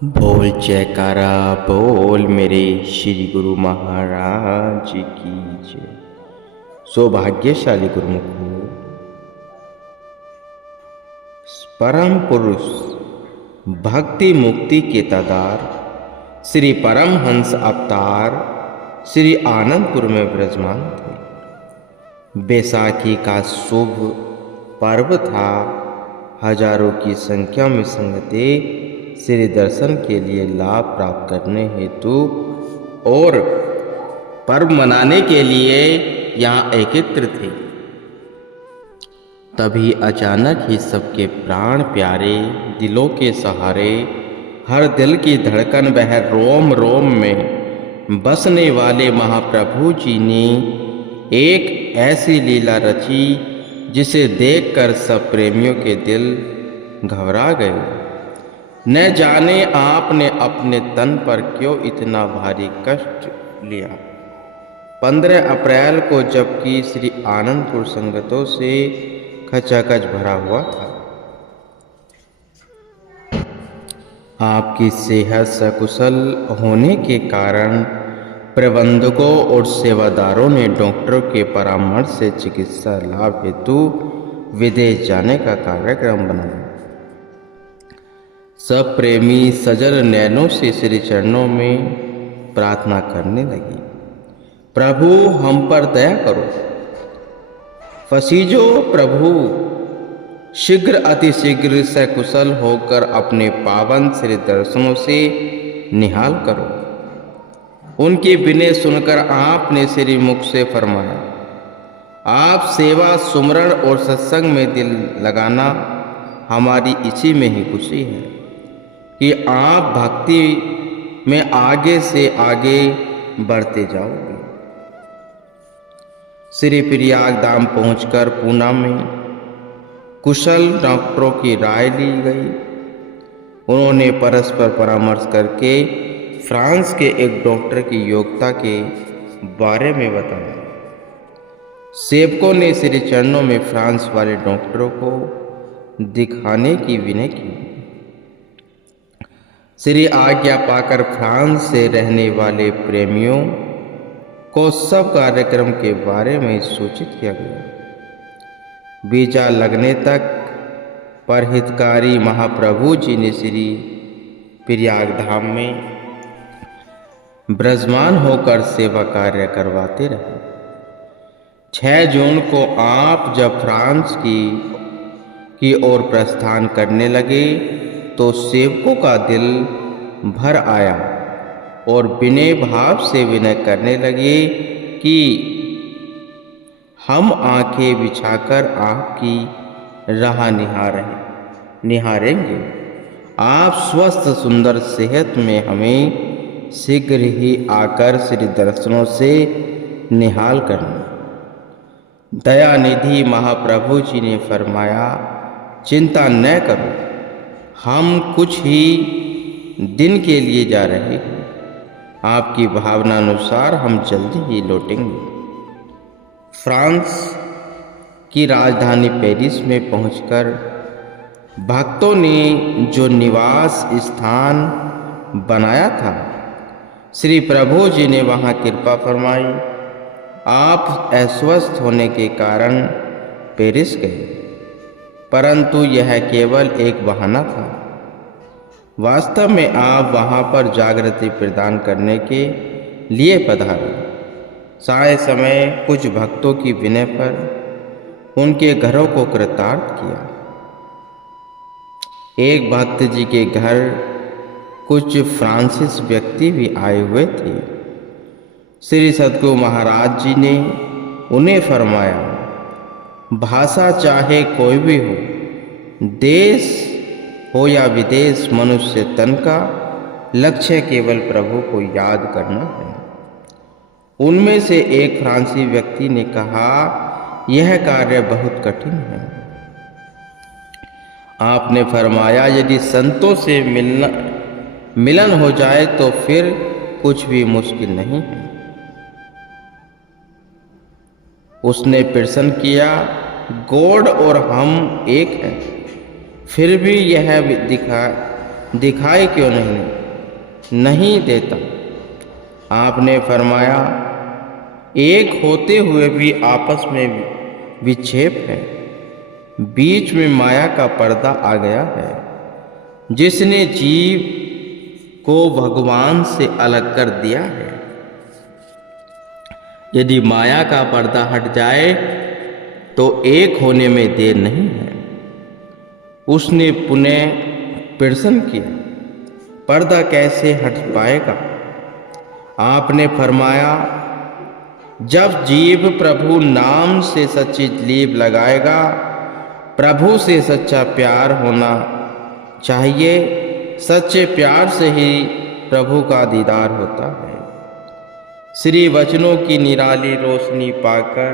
बोल जयकारा बोल मेरे श्री गुरु महाराज की जय। सौभाग्यशाली गुरुमुख हो, परम पुरुष भक्ति मुक्ति के तादार श्री परमहंस अवतार श्री आनंदपुर में विराजमान थे। बैसाखी का शुभ पर्व था। हजारों की संख्या में संगते श्री दर्शन के लिए लाभ प्राप्त करने हेतु और पर्व मनाने के लिए यहाँ एकत्र थे। तभी अचानक ही सबके प्राण प्यारे दिलों के सहारे हर दिल की धड़कन वह रोम रोम में बसने वाले महाप्रभु जी ने एक ऐसी लीला रची जिसे देखकर सब प्रेमियों के दिल घबरा गए। न जाने आपने अपने तन पर क्यों इतना भारी कष्ट लिया। 15 अप्रैल को जबकि श्री आनंदपुर संगतों से खचाखच भरा हुआ था, आपकी सेहत सकुशल होने के कारण प्रबंधकों और सेवादारों ने डॉक्टरों के परामर्श से चिकित्सा लाभ हेतु विदेश जाने का कार्यक्रम बनाया। सब प्रेमी सजल नैनों से श्री चरणों में प्रार्थना करने लगी, प्रभु हम पर दया करो, फसीजो प्रभु, शीघ्र अतिशीघ्र सकुशल होकर अपने पावन श्री दर्शनों से निहाल करो। उनकी विनय सुनकर आपने श्री मुख से फरमाया, आप सेवा सुमरण और सत्संग में दिल लगाना हमारी इसी में ही खुशी है कि आप भक्ति में आगे से आगे बढ़ते जाओगे। श्री प्रयाग धाम पहुंचकर पूना में कुशल डॉक्टरों की राय ली गई। उन्होंने परस्पर परामर्श करके फ्रांस के एक डॉक्टर की योग्यता के बारे में बताया। सेवकों ने श्री चरणों में फ्रांस वाले डॉक्टरों को दिखाने की विनय की। श्री आज्ञा पाकर फ्रांस से रहने वाले प्रेमियों को सब कार्यक्रम के बारे में सूचित किया गया। वीजा लगने तक परहितकारी महाप्रभु जी ने श्री प्रयाग धाम में विराजमान होकर सेवा कार्य करवाते रहे। 6 जून को आप जब फ्रांस की ओर प्रस्थान करने लगे तो सेवकों का दिल भर आया और विनय भाव से विनय करने लगे कि हम आंखें बिछाकर आपकी राह निहारेंगे। आप स्वस्थ सुंदर सेहत में हमें शीघ्र ही आकर श्री दर्शनों से निहाल करना। दयानिधि महाप्रभु जी ने फरमाया, चिंता न करो, हम कुछ ही दिन के लिए जा रहे हैं। आपकी भावना अनुसार हम जल्दी ही लौटेंगे। फ्रांस की राजधानी पेरिस में पहुंचकर भक्तों ने जो निवास स्थान बनाया था, श्री प्रभु जी ने वहां कृपा फरमाई। आप अस्वस्थ होने के कारण पेरिस गए, परंतु यह केवल एक बहाना था। वास्तव में आप वहां पर जागृति प्रदान करने के लिए पधारे। साय समय कुछ भक्तों की विनय पर उनके घरों को कृतार्थ किया। एक भक्त जी के घर कुछ फ्रांसीसी व्यक्ति भी आए हुए थे। श्री सद्गुरु महाराज जी ने उन्हें फरमाया, भाषा चाहे कोई भी हो, देश हो या विदेश, मनुष्य तन का लक्ष्य केवल प्रभु को याद करना है। उनमें से एक फ्रांसीसी व्यक्ति ने कहा, यह कार्य बहुत कठिन है। आपने फरमाया, यदि संतों से मिलन हो जाए तो फिर कुछ भी मुश्किल नहीं है। उसने प्रश्न किया, गॉड और हम एक हैं, फिर भी यह दिखाई क्यों नहीं देता। आपने फरमाया, एक होते हुए भी आपस में विक्षेप है, बीच में माया का पर्दा आ गया है, जिसने जीव को भगवान से अलग कर दिया है। यदि माया का पर्दा हट जाए तो एक होने में देर नहीं है। उसने पुनः प्रश्न किया, पर्दा कैसे हट पाएगा? आपने फरमाया, जब जीव प्रभु नाम से सच्ची लीप लगाएगा, प्रभु से सच्चा प्यार होना चाहिए। सच्चे प्यार से ही प्रभु का दीदार होता है। श्री वचनों की निराली रोशनी पाकर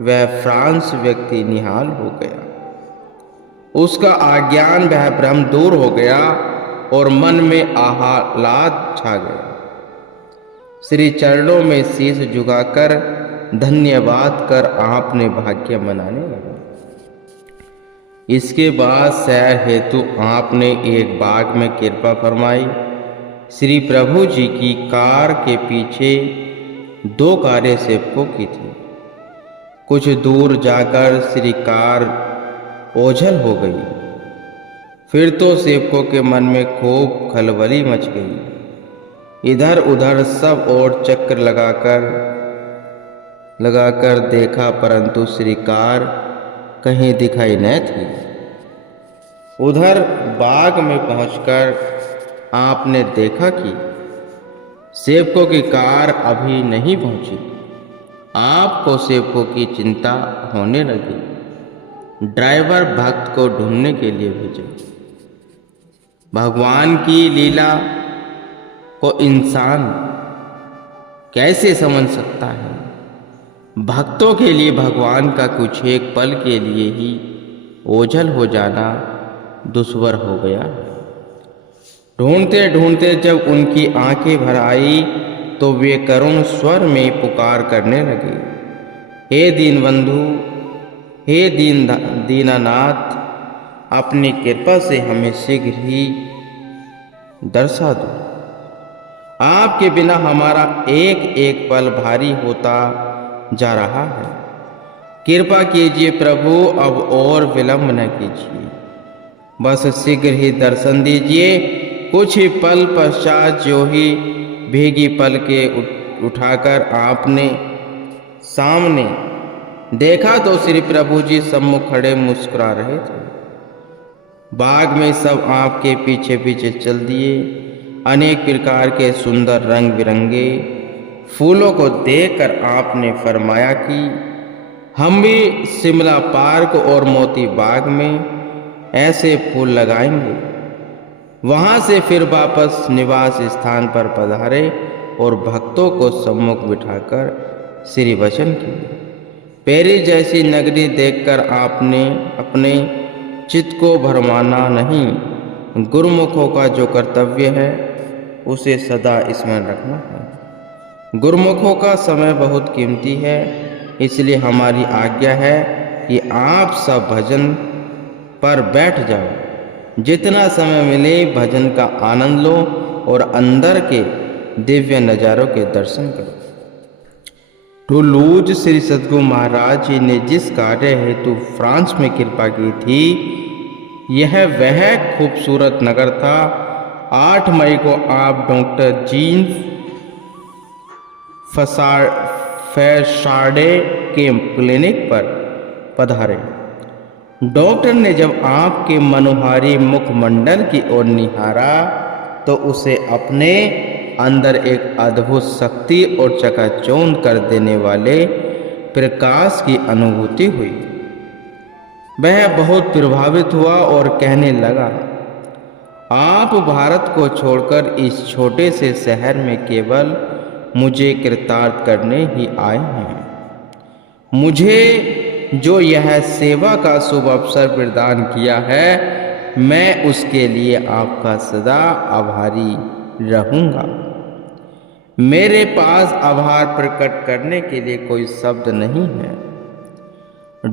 वह फ्रांस व्यक्ति निहाल हो गया। उसका अज्ञान वह भ्रम दूर हो गया और मन में आह्लाद छा गया। श्री चरणों में शीश झुकाकर धन्यवाद कर आपने भाग्य मनाने लगा। इसके बाद सैर हेतु आपने एक बाग में कृपा फरमाई। श्री प्रभु जी की कार के पीछे 2 कारें सेवकों की थी। कुछ दूर जाकर श्री कार ओझल हो गई। फिर तो सेवकों के मन में खूब खलबली मच गई। इधर उधर सब और चक्कर लगाकर देखा, परंतु श्री कार कहीं दिखाई न थी। उधर बाग में पहुंचकर आपने देखा कि सेवकों की कार अभी नहीं पहुंची। आपको सेवकों की चिंता होने लगी। ड्राइवर भक्त को ढूंढने के लिए भेजे। भगवान की लीला को इंसान कैसे समझ सकता है? भक्तों के लिए भगवान का कुछ एक पल के लिए ही ओझल हो जाना दुश्वार हो गया। ढूंढते ढूंढते जब उनकी आंखें भर आई तो वे करुण स्वर में पुकार करने लगे, हे दीनबंधु, हे दीनानाथ, अपनी कृपा से हमें शीघ्र ही दर्शा दो। आपके बिना हमारा एक एक पल भारी होता जा रहा है। कृपा कीजिए प्रभु, अब और विलंब न कीजिए, बस शीघ्र ही दर्शन दीजिए। कुछ ही पल पश्चात जो ही भीगी पल के उठाकर आपने सामने देखा तो श्री प्रभु जी सम्मुख खड़े मुस्कुरा रहे थे। बाग में सब आपके पीछे पीछे चल दिए। अनेक प्रकार के सुंदर रंग बिरंगे फूलों को देखकर आपने फरमाया कि हम भी शिमला पार्क और मोती बाग में ऐसे फूल लगाएंगे। वहां से फिर वापस निवास स्थान पर पधारे और भक्तों को सम्मुख बिठाकर श्री वचन किए। पेरिस जैसी नगरी देखकर आपने अपने चित्त को भरमाना नहीं, गुरुमुखों का जो कर्तव्य है उसे सदा स्मरण रखना है। गुरुमुखों का समय बहुत कीमती है, इसलिए हमारी आज्ञा है कि आप सब भजन पर बैठ जाओ। जितना समय मिले भजन का आनंद लो और अंदर के दिव्य नज़ारों के दर्शन करो। टूलूज श्री सद्गुरु महाराज जी ने जिस कार्य हेतु फ्रांस में कृपा की थी, यह वह खूबसूरत नगर था। 8 मई को आप डॉक्टर जीन फैसार्डे के क्लिनिक पर पधारे। डॉक्टर ने जब आपके मनोहारी मुखमंडल की ओर निहारा तो उसे अपने अंदर एक अद्भुत शक्ति और चकाचौंध कर देने वाले प्रकाश की अनुभूति हुई। वह बहुत प्रभावित हुआ और कहने लगा, आप भारत को छोड़कर इस छोटे से शहर में केवल मुझे कृतार्थ करने ही आए हैं। मुझे जो यह सेवा का शुभ अवसर प्रदान किया है, मैं उसके लिए आपका सदा आभारी रहूंगा। मेरे पास आभार प्रकट करने के लिए कोई शब्द नहीं है।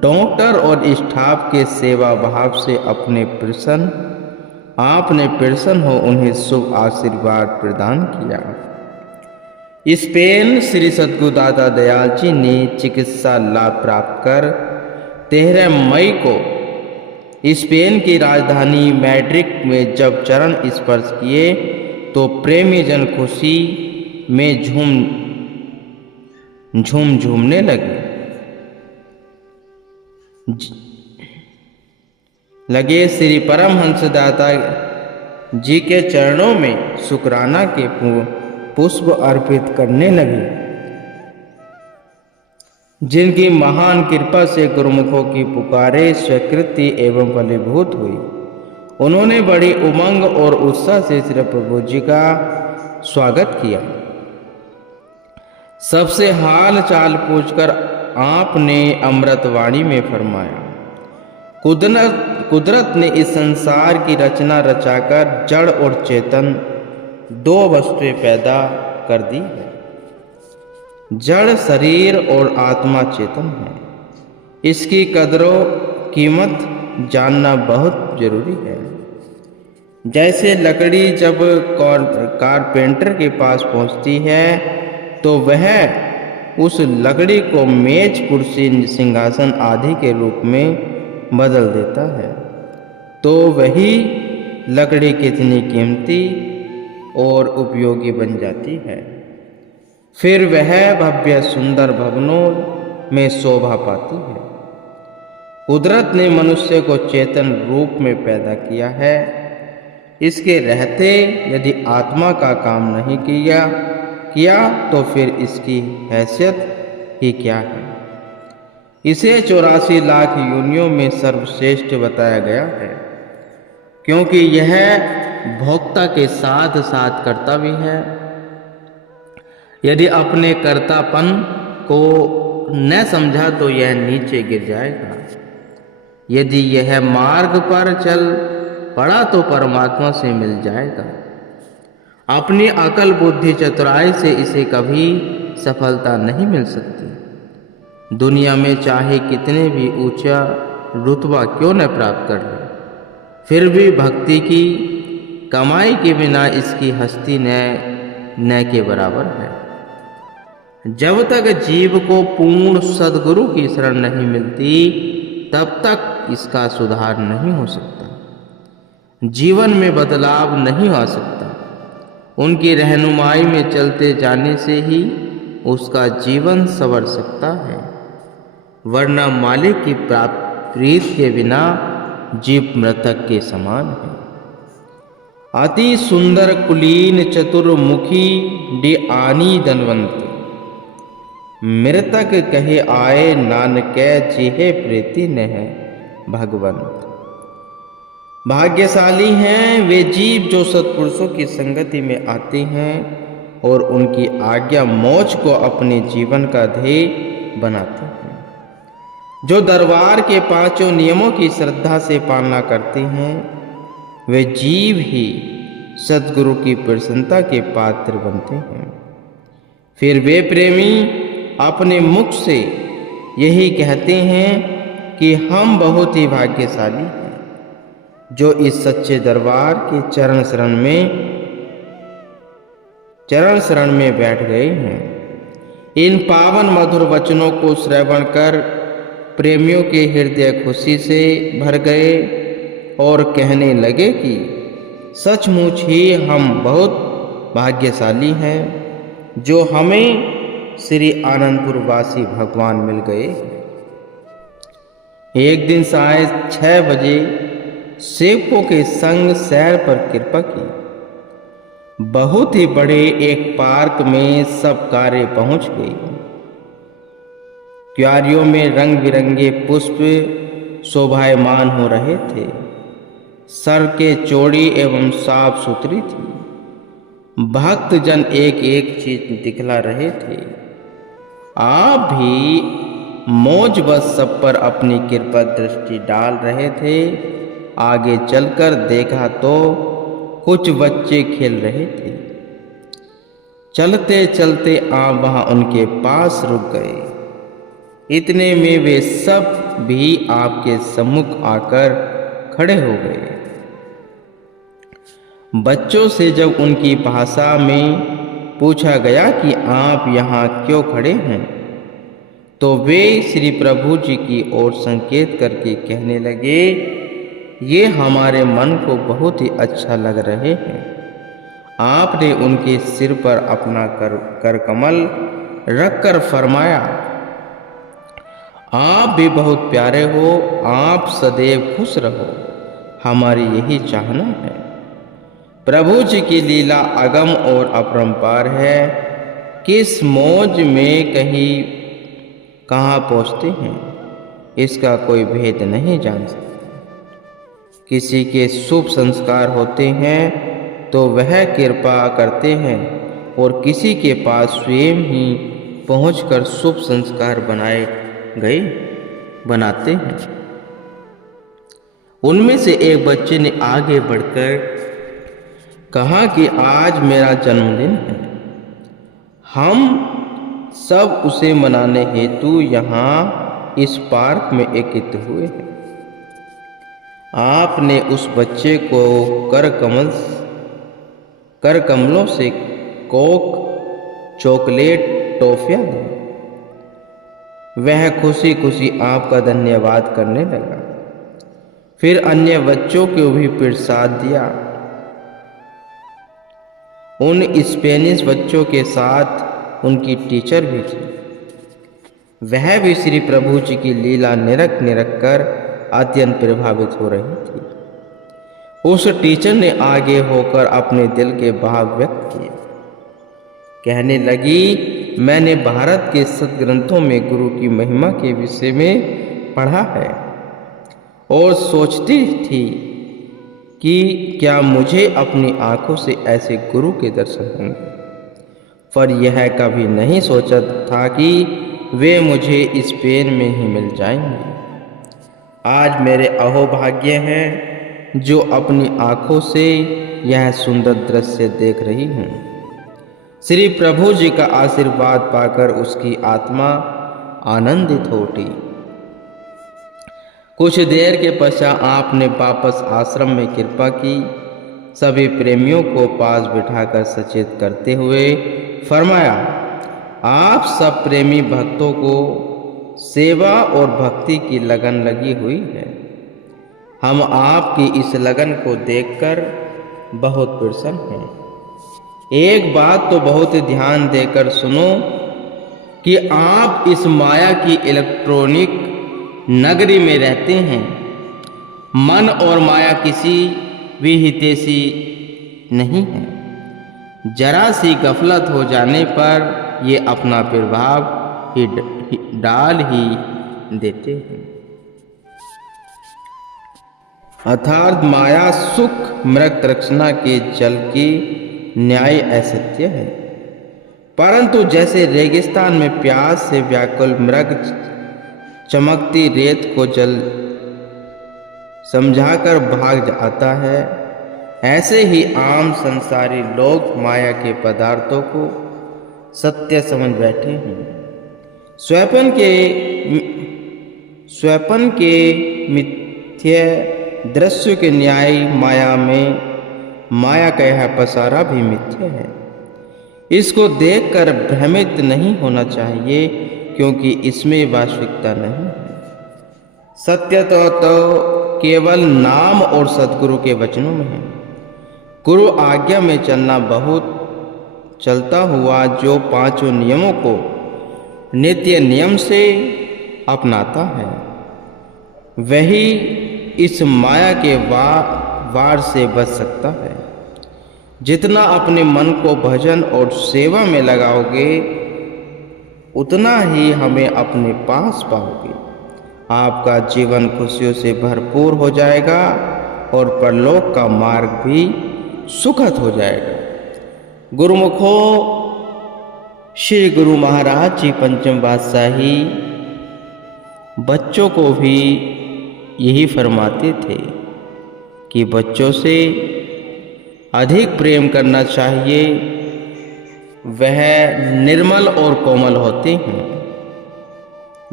डॉक्टर और स्टाफ के सेवा भाव से अपने प्रसन्न आपने प्रसन्न हो उन्हें शुभ आशीर्वाद प्रदान किया। स्पेन श्री सद्गुरु दादा दयाल जी ने चिकित्सा लाभ प्राप्त कर 13 मई को स्पेन की राजधानी मैड्रिड में जब चरण स्पर्श किए तो प्रेमी जन खुशी में झूमने लगे। श्री परमहंस दादा जी के चरणों में शुक्राना के पुष्प अर्पित करने लगे, जिनकी महान कृपा से गुरुमुखों की पुकारे स्वीकृति एवं फलीभूत हुई। उन्होंने बड़ी उमंग और उत्साह से श्री प्रभु जी का स्वागत किया। सबसे हाल चाल पूछकर आपने अमृतवाणी में फरमाया, कुदरत ने इस संसार की रचना रचाकर जड़ और चेतन 2 वस्तुएं पैदा कर दी है। जड़ शरीर और आत्मा चेतन है। इसकी कदरों कीमत जानना बहुत जरूरी है। जैसे लकड़ी जब कारपेंटर के पास पहुंचती है तो वह उस लकड़ी को मेज कुर्सी सिंहासन आदि के रूप में बदल देता है, तो वही लकड़ी कितनी कीमती और उपयोगी बन जाती है। फिर वह भव्य सुंदर भवनों में शोभा पाती है। कुदरत ने मनुष्य को चेतन रूप में पैदा किया है। इसके रहते यदि आत्मा का काम नहीं किया तो फिर इसकी हैसियत ही क्या है। इसे 84 लाख योनियों में सर्वश्रेष्ठ बताया गया है, क्योंकि यह भोक्ता के साथ साथ कर्ता भी है। यदि अपने कर्तापन को न समझा तो यह नीचे गिर जाएगा। यदि यह मार्ग पर चल पड़ा तो परमात्मा से मिल जाएगा। अपनी अकल बुद्धि चतुराई से इसे कभी सफलता नहीं मिल सकती। दुनिया में चाहे कितने भी ऊंचा रुतबा क्यों न प्राप्त कर ले, फिर भी भक्ति की कमाई के बिना इसकी हस्ती न के बराबर है। जब तक जीव को पूर्ण सद्गुरु की शरण नहीं मिलती तब तक इसका सुधार नहीं हो सकता, जीवन में बदलाव नहीं आ सकता। उनकी रहनुमाई में चलते जाने से ही उसका जीवन संवर सकता है, वरना मालिक की प्रीत के बिना जीव मृतक के समान है। अति सुंदर कुलीन चतुर्मुखी डिआनी धनवंत, मृतक कहे आए नानकै जिहे प्रीति न है भगवंत। भाग्यशाली हैं वे जीव जो सत्पुरुषों की संगति में आते हैं और उनकी आज्ञा मोक्ष को अपने जीवन का ध्येय बनाते हैं। जो दरबार के 5 नियमों की श्रद्धा से पालना करते हैं वे जीव ही सद्गुरु की प्रसन्नता के पात्र बनते हैं। फिर वे प्रेमी अपने मुख से यही कहते हैं कि हम बहुत ही भाग्यशाली हैं जो इस सच्चे दरबार के चरण शरण में बैठ गए हैं। इन पावन मधुर वचनों को श्रवण कर प्रेमियों के हृदय खुशी से भर गए और कहने लगे कि सचमुच ही हम बहुत भाग्यशाली हैं जो हमें श्री आनंदपुर वासी भगवान मिल गए। एक दिन साढ़े 6 बजे सेवकों के संग सैर पर कृपा की। बहुत ही बड़े एक पार्क में सब कारें पहुंच गई। क्यारियों में रंग बिरंगे पुष्प शोभायमान हो रहे थे। सड़कें चौड़ी एवं साफ सुथरी थी। भक्त जन एक एक चीज दिखला रहे थे। आप भी मौज बस सब पर अपनी कृपा दृष्टि डाल रहे थे। आगे चलकर देखा तो कुछ बच्चे खेल रहे थे। चलते चलते आप वहां उनके पास रुक गए। इतने में वे सब भी आपके सम्मुख आकर खड़े हो गए। बच्चों से जब उनकी भाषा में पूछा गया कि आप यहाँ क्यों खड़े हैं, तो वे श्री प्रभु जी की ओर संकेत करके कहने लगे, ये हमारे मन को बहुत ही अच्छा लग रहे हैं। आपने उनके सिर पर अपना कर कमल रखकर फरमाया, आप भी बहुत प्यारे हो, आप सदैव खुश रहो, हमारी यही चाहना है। प्रभु जी की लीला अगम और अपरंपार है। किस मौज में कहाँ पहुँचते हैं, इसका कोई भेद नहीं जान सकता। किसी के शुभ संस्कार होते हैं तो वह कृपा करते हैं और किसी के पास स्वयं ही पहुंचकर शुभ संस्कार बनाते हैं। उनमें से एक बच्चे ने आगे बढ़कर कहा कि आज मेरा जन्मदिन है। हम सब उसे मनाने हेतु यहाँ इस पार्क में एकत्रित हुए हैं। आपने उस बच्चे को कर कमलों से कोक, चॉकलेट, टॉफियाँ दी। वह खुशी खुशी आपका धन्यवाद करने लगा। फिर अन्य बच्चों को भी प्रसाद दिया। उन स्पेनिश बच्चों के साथ उनकी टीचर भी थी। वह भी श्री प्रभु जी की लीला निरख कर अत्यंत प्रभावित हो रही थी। उस टीचर ने आगे होकर अपने दिल के भाव व्यक्त किए। कहने लगी, मैंने भारत के सदग्रंथों में गुरु की महिमा के विषय में पढ़ा है और सोचती थी कि क्या मुझे अपनी आंखों से ऐसे गुरु के दर्शन होंगे, पर यह कभी नहीं सोचा था कि वे मुझे स्पेन में ही मिल जाएंगे। आज मेरे अहोभाग्य हैं जो अपनी आंखों से यह सुंदर दृश्य देख रही हूँ। श्री प्रभु जी का आशीर्वाद पाकर उसकी आत्मा आनंदित हो उठी। कुछ देर के पश्चात आपने वापस आश्रम में कृपा की। सभी प्रेमियों को पास बिठाकर सचेत करते हुए फरमाया, आप सब प्रेमी भक्तों को सेवा और भक्ति की लगन लगी हुई है। हम आपकी इस लगन को देखकर बहुत प्रसन्न हैं। एक बात तो बहुत ध्यान देकर सुनो कि आप इस माया की इलेक्ट्रॉनिक नगरी में रहते हैं। मन और माया किसी भी हितैषी नहीं है। जरा सी गफलत हो जाने पर ये अपना प्रभाव डाल ही देते हैं। अर्थात माया सुख मृग तृष्णा के जल की न्याय असत्य है। परंतु जैसे रेगिस्तान में प्यास से व्याकुल मृग चमकती रेत को जल समझाकर भाग जाता है, ऐसे ही आम संसारी लोग माया के पदार्थों को सत्य समझ बैठे हैं। स्वप्न के मिथ्या दृश्य के न्याय माया का यह पसारा भी मिथ्या है। इसको देखकर भ्रमित नहीं होना चाहिए, क्योंकि इसमें वास्तविकता नहीं है। सत्य तो केवल नाम और सद्गुरु के वचनों में है। गुरु आज्ञा में चलता हुआ जो पांचों नियमों को नित्य नियम से अपनाता है, वही इस माया के वार से बच सकता है। जितना अपने मन को भजन और सेवा में लगाओगे, उतना ही हमें अपने पास पाओगे। आपका जीवन खुशियों से भरपूर हो जाएगा और परलोक का मार्ग भी सुखद हो जाएगा। गुरुमुखो श्री गुरु महाराज जी पंचम पातशाही बच्चों को भी यही फरमाते थे कि बच्चों से अधिक प्रेम करना चाहिए। वह निर्मल और कोमल होते हैं।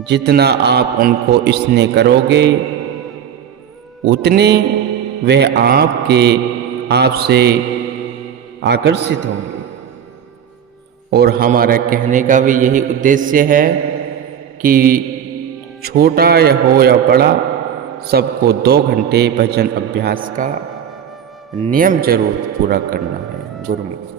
जितना आप उनको स्नेह करोगे, उतने वह आपके आपसे आकर्षित होंगे। और हमारा कहने का भी यही उद्देश्य है कि छोटा या हो या बड़ा, सबको 2 घंटे भजन अभ्यास का नियम जरूर पूरा करना है। गुरुमुख।